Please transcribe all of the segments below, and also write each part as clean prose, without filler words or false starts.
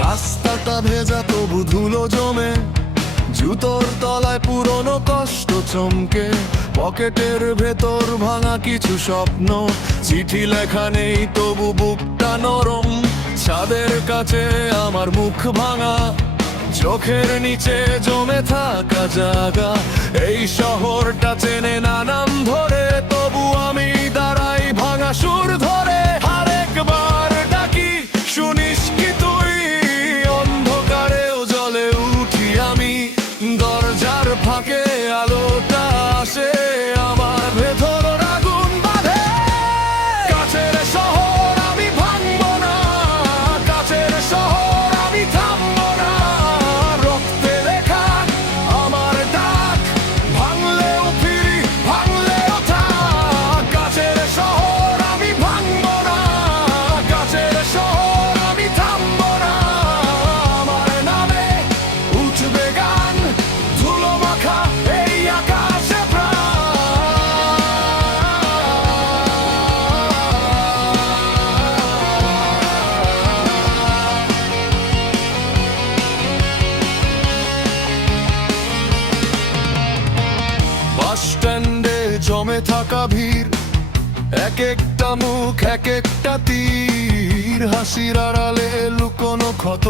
রাস্তাটা ভেজা তবু ধুলো জমে, জুতোর তলায় পুরনো কষ্ট চমকে, পকেটের ভেতর ভাঙা কিছু স্বপ্ন, চিঠি লেখা নেই তবু বুকটা নরম। ছাদের কাছে আমার মুখ ভাঙা, চোখের নিচে জমে থাকা জায়গা। এই শহরটা চেনে না নাম ধরে, তবু আমি দাঁড়াই ভাঙা সুর ধরে। আরেকবার ডাকি, শুনিস কি তুই? অন্ধকারেও জ্বলে উঠি আমি, দরজার ফাঁকে আলোটা আসে, আমার ভেতর আগুন বাঁধে। কাছের শহর আমি ভাঙবো না, কাছের শহর আমি থামবো না। রক্তে লেখা আমার ডাক, ভাঙলেও ফিরি, ভাঙলেও থাক। কাছের শহর আমি ভাঙবো না, কাছের শহর আমি থামবো না। আমার নামে উঠবে গান, ধুলো মাখা এই আকাশে প্রাণ। বাস স্ট্যান্ডে জমে থাকা ভিড়, এক একটা মুখ এক একটা তীর। হাসির আড়ালে লুকোনো ক্ষত,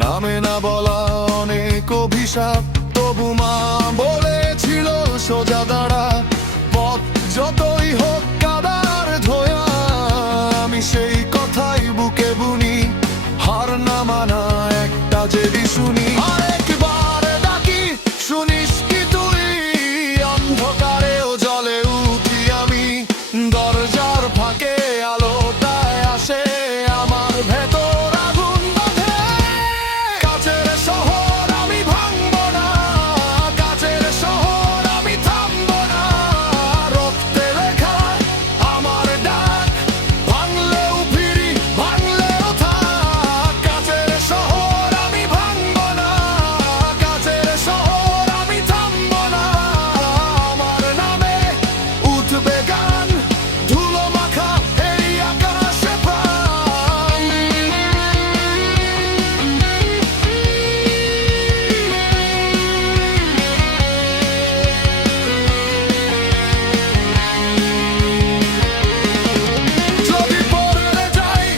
নামে না বলা অনেক অভিশাপ। তবু মা বলেছিল সোজা দাঁড়া, পথ যতই হোক কাদার ধোয়া। আমি সেই কথাই বুকে বুনি, হার না মানা একটা জেদি শুনি। আরেকবার ডাকি, শুনিস কি তুই? অন্ধকারেও জ্বলে উঠি আমি, দরজার ফাঁকে আলোটায় আসে, আমার ভেতর আগুন বাঁধে। কাছের শহর আমি ভাঙবো না, কাছের শহর আমি থামবো না। রক্তে লেখা আমার ডাক, ভাঙলেও ফিরি, ভাঙলেও থাক। কাছের শহর আমি ভাঙবো না, কাছের শহর আমি থামবো না। আমার নামে উঠবে গান, ধুলো মাখা এই আকাশে প্রাণ। যদি পড়ে যাই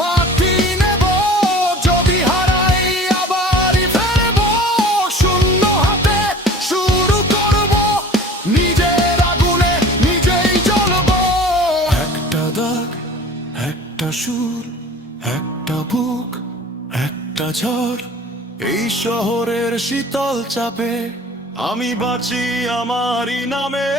মাটি নেব, যদি হারাই আবারই ফেরবো। শূন্য হাতে শুরু করব, নিজের আগুনে নিজেই জ্বলবো। একটা দাগ, একটা সুর, একটা বুক, একটা ঝড়। এই শহরের শীতল চাপে আমি বাঁচি আমারই নামে।